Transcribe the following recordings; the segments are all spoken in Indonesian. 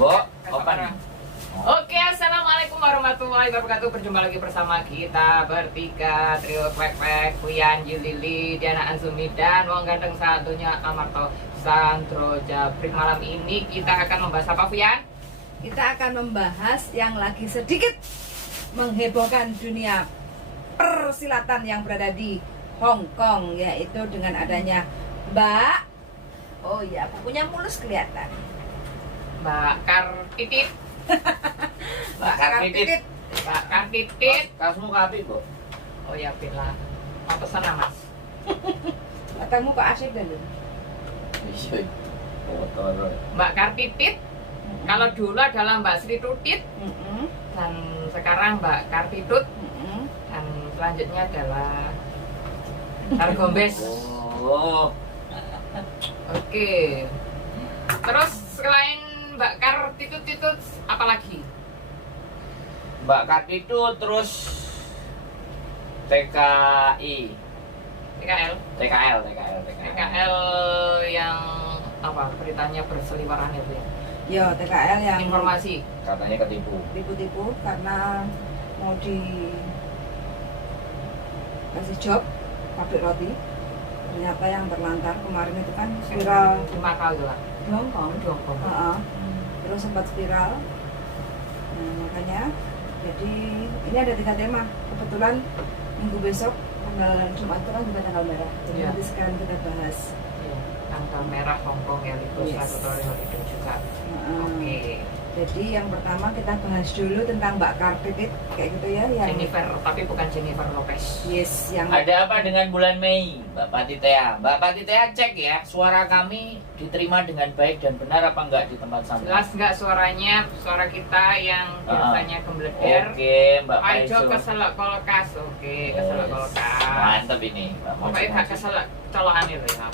Oke, assalamualaikum warahmatullahi wabarakatuh. Berjumpa lagi bersama kita bertiga trio Kwek, Puyan, Yulili, Diana Anzumi, dan wong ganteng satunya Amarto Sandro Jabrik. Malam ini kita akan membahas apa, Puyan? Kita akan membahas yang lagi sedikit menghebohkan dunia persilatan yang berada di Hong Kong, yaitu dengan adanya bukunya mulus kelihatan. Mbak Kartitit. Mbak Kartitit. Mbak Kartitit. Kasmu kapi kok. Oh ya, bila mau pesan Mas. Matamu kok asik dulu. Iya. Kotor. Mbak Kartitit. Kalau dulu adalah Mbak Sri Tutit, dan sekarang Mbak Kartitut, dan selanjutnya adalah Targombes. Oh. Oke. Terus selain Mbak Kartitut itu apa lagi? Mbak Kartitut terus TKI. TKL. TKL yang apa? Beritanya berseliweran itu ya. Yo, TKL yang Informasi. Katanya ketipu. tipu-tipu karena mau kasih job pabrik roti. Ternyata yang terlantar kemarin itu kan viral Di Macau juga. di Hong Kong. Di Hong Kong. Terus sempat viral. Nah, makanya jadi ini ada 3 tema. Kebetulan minggu besok tanggal Jumat itu kan juga tanggal merah. Jadi Iya. nanti sekarang kita bahas. Iya, tanggal merah Hong Kong ya itu Yes. tutorial itu juga. Nah, Oke. Jadi yang pertama kita bahas dulu tentang Mbak Kartitit kayak gitu ya, yang Jennifer, tapi bukan Jennifer Lopez. yes, yang Ada apa dengan bulan Mei, Mbak Patitea? Mbak Patitea cek ya, suara kami diterima dengan baik dan benar apa enggak di tempat sampai? Jelas nggak suaranya? Suara kita yang biasanya gembledar. Oke, Mbak Ayo Paiso. keselak kolkas. Oke, keselak kolkas. Mantap ini, Mbak. Pokoknya gak keselak colokan itu ya.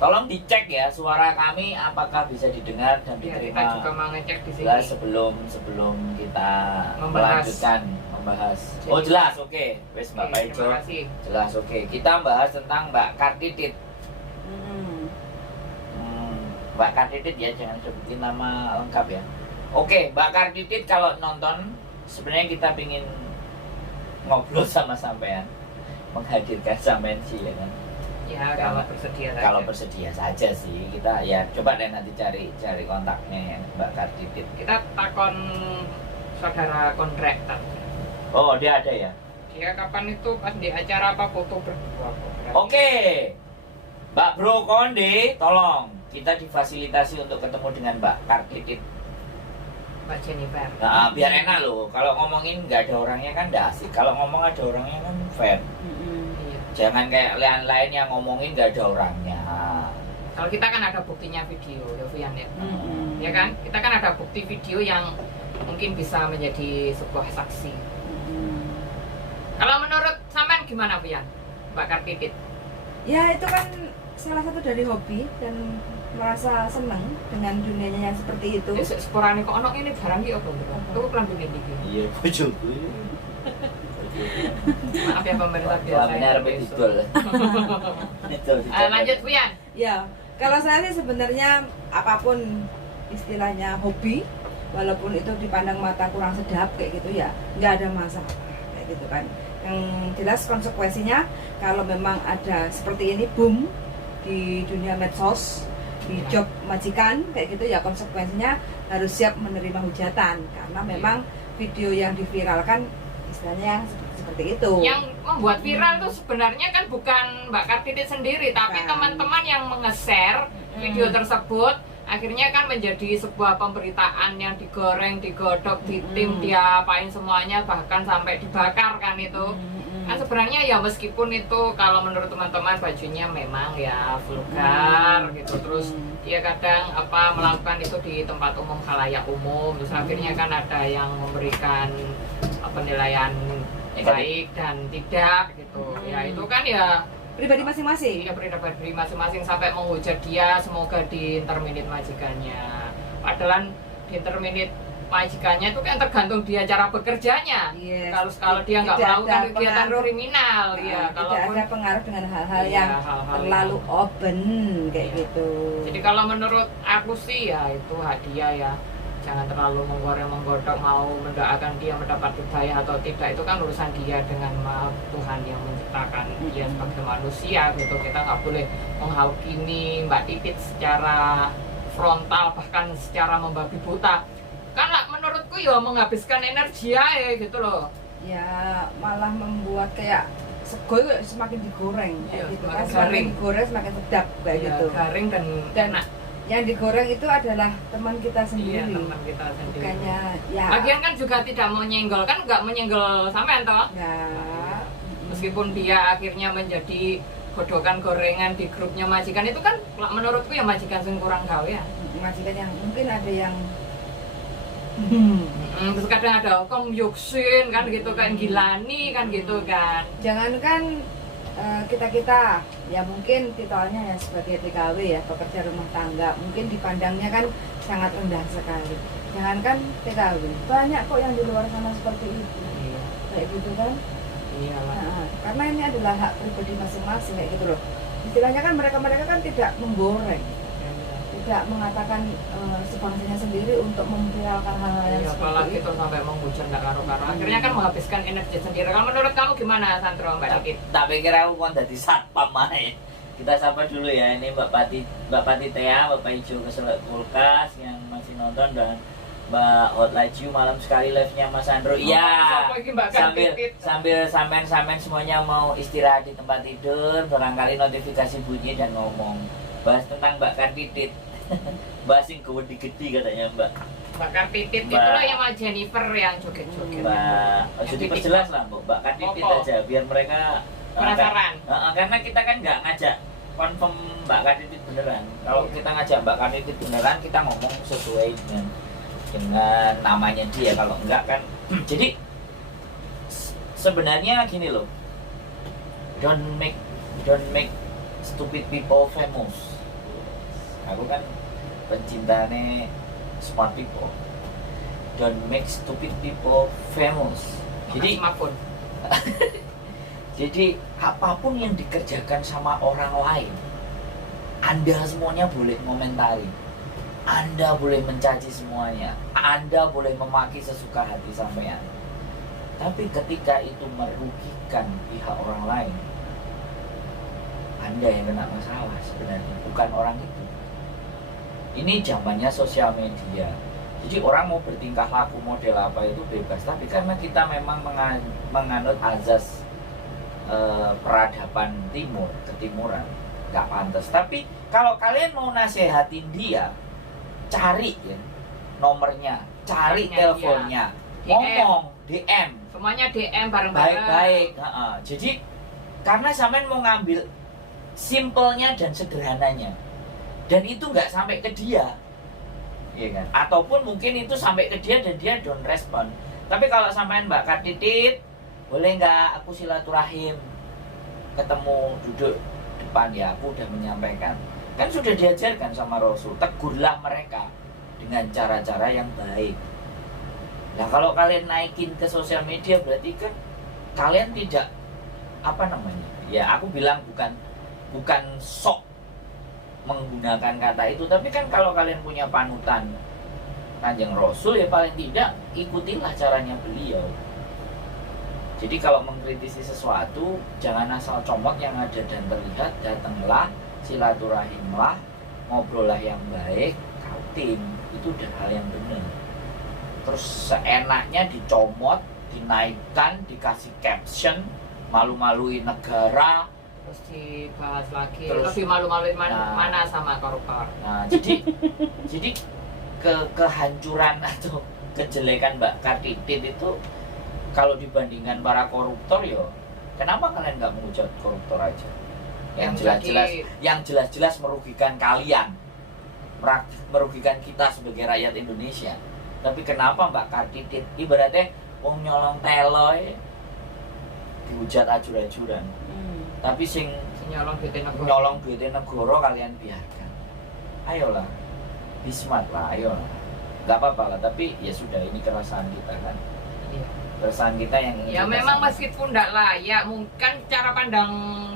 Tolong dicek ya suara kami apakah bisa didengar dan Ya, kita diterima. juga mau ngecek di sini. Jelas sebelum kita Membahas. melanjutkan membahas. Jadi- Oh jelas, oke. Wes Mbak Oke, Paiso. terima kasih. Jelas, oke. Kita bahas tentang Mbak Kartitit. Hmm. Mbak Kartitit ya, jangan sebutin nama lengkap ya. Oke, Mbak Kartitit kalau nonton sebenarnya kita pingin ngobrol sama sampean, menghadirkan sampean sih ya kan. Ya, kalau bersedia saja. Kalau bersedia saja sih kita ya coba deh nanti cari kontaknya ya, Mbak Kartitit. Kita takon saudara kontraktor. Oh dia ada ya. Dia kapan itu pas di acara apa foto berdua kok. Oke, Mbak Bro Konde, tolong kita difasilitasi untuk ketemu dengan Mbak Kartitit. Mbak Jennifer. Nah, biar enak loh. Kalau ngomongin nggak ada orangnya kan nggak asik. Kalau ngomong ada orangnya kan fair. Iya. Jangan kayak lain-lain yang ngomongin nggak ada orangnya. Kalau kita kan ada buktinya video, ya Fian ya. Hmm. Ya kan? Kita kan ada bukti video yang mungkin bisa menjadi sebuah saksi. Kalau menurut sampean gimana, Fian? Mbak Kartitit? Ya itu kan salah satu dari hobi dan merasa senang dengan dunianya yang seperti itu. Sepurane kok ono ini barang iki apa, Bro? Tuku klambi iki. Iya, bojoku. Maaf ya pemirsa biasa. Benar betul. Lanjut, Fian. Ya, kalau saya sih sebenarnya apapun istilahnya hobi, walaupun itu dipandang mata kurang sedap kayak gitu ya, nggak ada masalah kayak gitu kan. Yang jelas konsekuensinya kalau memang ada seperti ini boom di dunia medsos, di job majikan kayak gitu ya, konsekuensinya harus siap menerima hujatan karena memang video yang diviralkan istilahnya seperti itu. Yang membuat viral itu sebenarnya kan bukan Mbak Kartitit sendiri, tapi Bukan. teman-teman yang nge-share video tersebut akhirnya kan menjadi sebuah pemberitaan yang digoreng, digodok, ditim, diapain semuanya, bahkan sampai dibakar kan itu. Kan sebenarnya ya meskipun itu kalau menurut teman-teman bajunya memang ya vulgar gitu, terus dia kadang apa melakukan itu di tempat umum, khalayak umum, terus akhirnya kan ada yang memberikan penilaian baik dan tidak gitu. Ya itu kan ya Pribadi masing-masing. iya pribadi masing-masing sampai menghujat dia semoga di interminate majikannya. Padahal di interminate majikannya itu kan tergantung dia cara bekerjanya. Yes. Kalau dia nggak Tidak melakukan ada kegiatan pengaruh. kriminal, ya Tidak ada pengaruh dengan hal-hal Iya, yang hal-hal terlalu yang- open kayak Iya. gitu. Jadi kalau menurut aku sih ya itu hadiah ya. jangan terlalu menggoreng-menggodok, mau mendoakan dia mendapat hidayah atau tidak itu kan urusan dia dengan Tuhan yang menciptakan dia sebagai manusia gitu. Kita nggak boleh menghakimi Mbak Titit secara frontal, bahkan secara membabi buta. Kan menurutku ya menghabiskan energi ya gitu loh. Ya malah membuat kayak sego itu semakin digoreng Iya, gitu semakin kan, semakin garing. digoreng semakin sedap kayak Ya, gitu. garing dan enak. Yang digoreng itu adalah teman kita Iya, sendiri, teman kita sendiri. bukannya ya. Lagian kan juga tidak menyenggol, kan nggak menyenggol sampean toh. Ya, Meskipun dia akhirnya menjadi godokan gorengan di grupnya majikan itu kan menurutku ya majikan sing kurang gawe ya. majikan yang mungkin ada yang Terus kadang ada kom yuksin kan gitu kan, gilani kan gitu kan. jangankan kita ya mungkin titelnya ya sebagai TKW ya, pekerja rumah tangga, mungkin dipandangnya kan sangat rendah sekali. Jangankan TKW, banyak kok yang di luar sana seperti itu, Iya, kayak gitu kan. iyalah. Nah, karena ini adalah hak pribadi masing-masing kayak gitu loh. Istilahnya kan mereka kan tidak menggoreng, tidak mengatakan sebangsanya sendiri untuk memviralkan hal-hal yang Ya, seperti apalagi itu. tuh sampai menghujat nggak karo-karo. Akhirnya kan menghabiskan energi sendiri. Kalau menurut kamu gimana, Sandro, Mbak Dikit? Tak pikir aku mau jadi satpam aja. Kita sapa dulu ya, ini Mbak Pati Tea, Bapak Ijo Keselak Kulkas yang masih nonton, dan Mbak Hotline You malam sekali live-nya Mas Sandro. Iya. Siapa lagi Mbak Kartitit? Sambil sampean semuanya mau istirahat di tempat tidur, barangkali notifikasi bunyi dan ngomong bahas tentang Mbak Kartitit. Bahas yang gede katanya Mbak. Mbak Kartitit itu Mbak- loh yang sama Jennifer yang joget-joget. Mbak, Yang jadi di perjelas lah Mbak Kartitit Apa? aja biar mereka Penasaran. karena kita kan nggak ngajak confirm Mbak Kartitit beneran. Kalau kita ngajak Mbak Kartitit beneran, kita ngomong sesuai dengan namanya dia. Kalau enggak kan jadi sebenarnya gini loh, don't make stupid people famous. Aku kan pencintane smart people, don't make stupid people famous. Jadi Apapun. Jadi apapun yang dikerjakan sama orang lain, Anda semuanya boleh komentari, Anda boleh mencaci semuanya, Anda boleh memaki sesuka hati sampean. Tapi ketika itu merugikan pihak orang lain, Anda yang kena masalah sebenarnya, bukan orang itu. Ini zamannya sosial media. Jadi orang mau bertingkah laku model apa itu bebas, tapi karena kita memang menganut azas peradaban timur, ketimuran, nggak pantas. Tapi kalau kalian mau nasehatin dia, cari ya nomornya, cari Nomornya teleponnya, dia. ngomong DM, Semuanya DM bareng-bareng. baik-baik. Jadi karena sampean mau ngambil simpelnya dan sederhananya, dan itu nggak sampai ke dia, iya kan? Ataupun mungkin itu sampai ke dia dan dia don't respon. Tapi kalau sampean Mbak Kartitit, boleh nggak aku silaturahim, ketemu duduk depan, ya aku udah menyampaikan, kan sudah diajarkan sama Rasul, tegurlah mereka dengan cara-cara yang baik. Nah kalau kalian naikin ke sosial media, berarti kan kalian tidak apa namanya, ya aku bilang bukan sok menggunakan kata itu, tapi kan kalau kalian punya panutan Kanjeng Rasul, ya paling tidak ikutilah caranya beliau. Jadi kalau mengkritisi sesuatu, jangan asal comot yang ada dan terlihat, datanglah, silaturahimlah, ngobrollah yang baik, kautin, itu udah hal yang benar. Terus seenaknya dicomot, dinaikkan, dikasih caption, malu-maluin negara, Terus dibahas lagi. Terus- Lebih malu-maluin Nah. mana sama koruptor. Nah, jadi kehancuran atau kejelekan Mbak Kartitit itu kalau dibandingkan para koruptor, ya kenapa kalian nggak mengucap koruptor aja? Yang jelas-jelas merugikan kalian, merugikan kita sebagai rakyat Indonesia. Tapi kenapa Mbak Kartitit ibaratnya wong nyolong teloy dihujat ajur-ajuran, tapi sing Nyolong duitnya negara. nyolong duitnya negara kalian biarkan. Ayolah, be smart lah, ayolah. Gak apa-apa lah, tapi ya sudah, ini keresahan kita kan. Iya. Keresahan kita yang ingin Ya kita memang sampaikan. meskipun tidak layak, mungkin cara pandang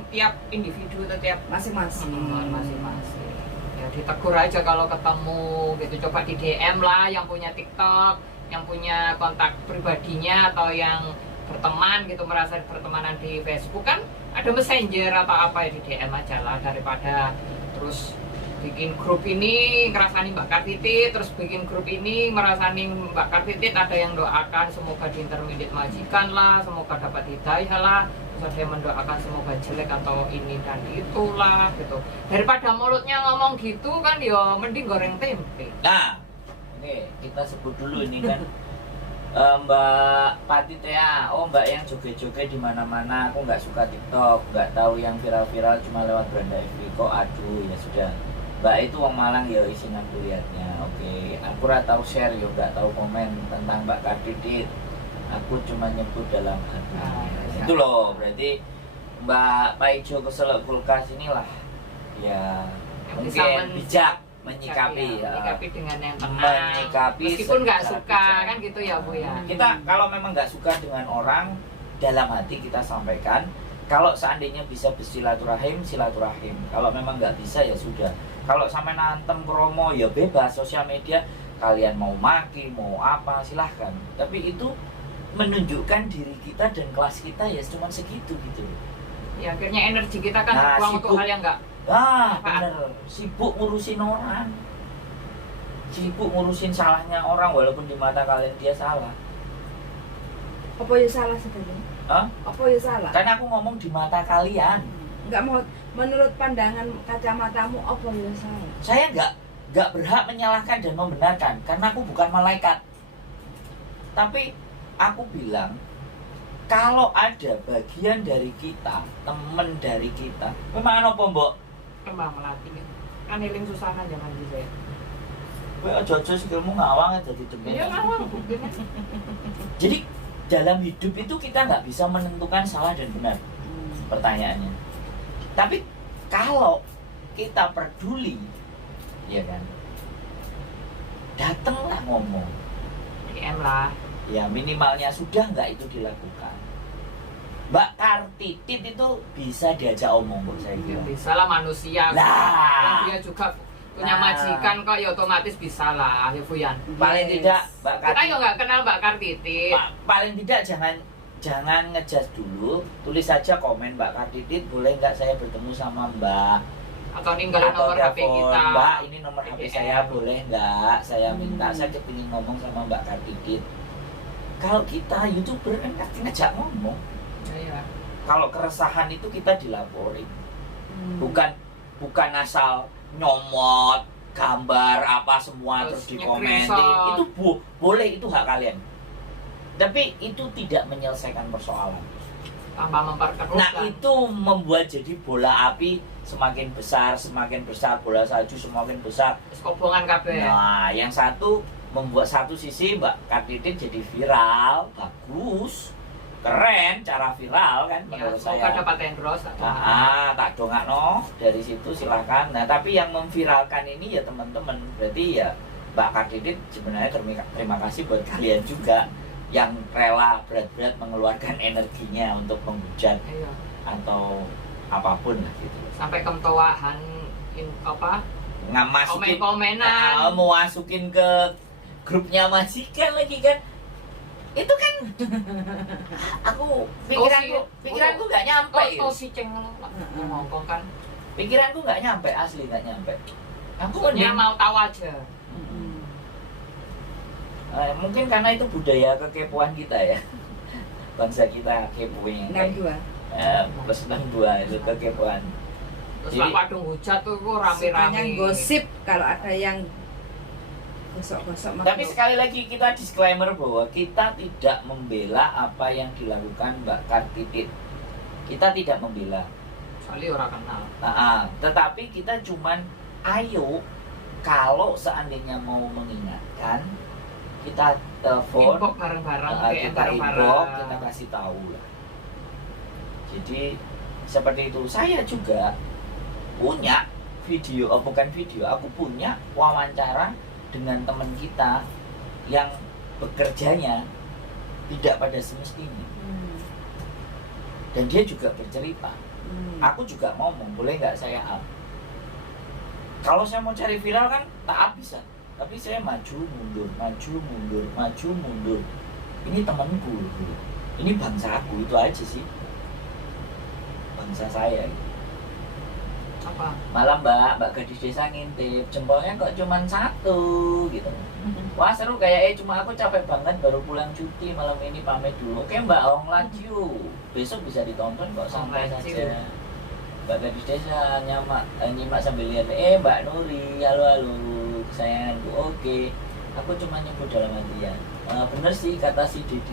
tiap individu atau tiap Masing-masing. masing-masing. Ya ditegur aja kalau ketemu gitu, coba di DM lah yang punya TikTok, yang punya kontak pribadinya atau yang berteman gitu, merasa bertemanan di Facebook kan ada Messenger atau apa ya, di DM aja lah, daripada terus bikin grup ini ngerasani Mbak Kartitit, terus bikin grup ini merasani Mbak Kartitit, ada yang doakan semoga di intermediate majikan lah, semoga dapat hidayah lah, terus ada yang mendoakan semoga jelek atau ini dan itulah gitu. Daripada mulutnya ngomong gitu kan, ya mending goreng tempe. Nah, ini kita sebut dulu ini kan Mbak Patitea, oh Mbak yang joget-joget di mana-mana, aku nggak suka TikTok, nggak tahu yang viral-viral cuma lewat beranda FB kok, aduh ya sudah. Mbak itu wong Malang ya isin aku lihatnya, oke. Aku nggak tahu share ya, nggak tahu komen tentang Mbak Kartitit. Aku cuma nyebut dalam hati. Itu loh, berarti Mbak Paijo keselak kulkas inilah ya Yang bisa mungkin bijak menyikapi ya. Menyikapi dengan yang tenang, Menyikapi meskipun nggak secara suka bijak. kan gitu ya Bu ya. Kita kalau memang nggak suka dengan orang, dalam hati kita sampaikan. Kalau seandainya bisa bersilaturahim, silaturahim. Kalau memang nggak bisa ya sudah. Kalau sampai nantem promo ya bebas, sosial media kalian mau maki, mau apa silahkan. Tapi itu menunjukkan diri kita dan kelas kita ya cuma segitu gitu. Ya akhirnya energi kita kan Nah, terbuang sibuk. untuk hal yang nggak. Apaan? Bener. Sibuk ngurusin orang. Sibuk ngurusin salahnya orang walaupun di mata kalian dia salah. Apa ya salah sebenarnya? Hah? Apa ya salah? Karena aku ngomong di mata kalian. Nggak mau, menurut pandangan kacamatamu apa ya salah? Saya nggak berhak menyalahkan dan membenarkan karena aku bukan malaikat. Tapi aku bilang kalau ada bagian dari kita, temen dari kita, memang apa mbok? Kembang melati kan healing susah kan zaman dulu ya. Kowe aja sikilmu ngawang jadi demen. Iya ngawang bukti kan. Jadi dalam hidup itu kita nggak bisa menentukan salah dan benar. Pertanyaannya. Tapi kalau kita peduli, ya kan, datanglah ngomong. DM lah. Ya minimalnya sudah nggak itu dilakukan. Mbak Kartitit itu bisa diajak omong kok saya Ya kira. bisa lah manusia. Lah. Dia juga punya Nah. majikan kok, ya otomatis bisa lah ya Fuyan. Paling tidak Mbak Kita Kartitit, ya nggak kenal Mbak Kartitit. paling tidak jangan ngejudge dulu, tulis saja komen Mbak Kartitit boleh nggak saya bertemu sama Mbak, Atau ninggalin atau nomor HP telepon, kita. Mbak ini nomor HP BBM. saya boleh nggak saya minta, saya kepingin ngomong sama Mbak Kartitit. Kalau kita YouTuber kan pasti ngajak ngomong. Iya. Kalau keresahan itu kita dilaporin, bukan asal nyomot gambar apa semua terus Terus dikomenin. nge-screenshot. Itu boleh, itu hak kalian. Tapi itu tidak menyelesaikan persoalan. Tambah memperkeruh Nah kan. itu membuat jadi bola api semakin besar bola salju semakin besar. Terus kobongan kabeh. Nah yang satu membuat satu sisi Mbak Kartitit jadi viral, bagus, keren, cara viral kan Ya, menurut semoga saya. dapat endorse. Tak dongakno dari situ silakan. Nah tapi yang memviralkan ini ya teman-teman, berarti ya Mbak Kartitit sebenarnya terima kasih buat kalian juga yang rela berat-berat mengeluarkan energinya untuk menghujat Iya. atau apapun lah gitu. Sampai kemtoahan apa? Masukin, Komen-komenan. mau masukin ke grupnya majikan lagi kan? Itu kan aku pikiranku nggak nyampe. Oh si ceng ngomong kan. Pikiranku nggak nyampe, asli nggak nyampe. Aku Pokoknya mending- mau tahu aja. mungkin karena itu budaya kekepoan kita ya. Bangsa kita kepoin. 62. Plus 62 itu kekepoan. Terus Jadi- Pak Padung hujat tuh kok Sukanya rame-rame. gosip kalau ada yang gosok-gosok Tapi makhluk. sekali lagi kita disclaimer bahwa kita tidak membela apa yang dilakukan Mbak Kartitit. Kita tidak membela. Soalnya orang kenal. Tetapi kita cuman ayo kalau seandainya mau mengingatkan kita telepon, Inbox bareng-bareng, DM kita bareng-bareng. inbox, kita kasih tahu lah. Jadi seperti itu. Saya juga punya video, bukan video, aku punya wawancara dengan teman kita yang bekerjanya tidak pada semestinya. Dan dia juga bercerita. Aku juga ngomong, boleh nggak saya up? Kalau saya mau cari viral kan tak habis kan. Tapi saya maju mundur, maju mundur, maju mundur. Ini temanku, ini bangsa aku, itu aja sih. Bangsa saya. Apa? Malam mbak gadis desa ngintip, jempolnya kok cuman satu gitu. Wah seru kayak cuma aku capek banget baru pulang cuti malam ini pamit dulu. Oke mbak, Ong Laju besok bisa ditonton kok, santai saja. Mbak gadis desa nyimak sambil lihat. Mbak Nuri, halo kesayanganku. Oke, aku cuma nyebut dalam hati ya. Bener sih kata si Didi.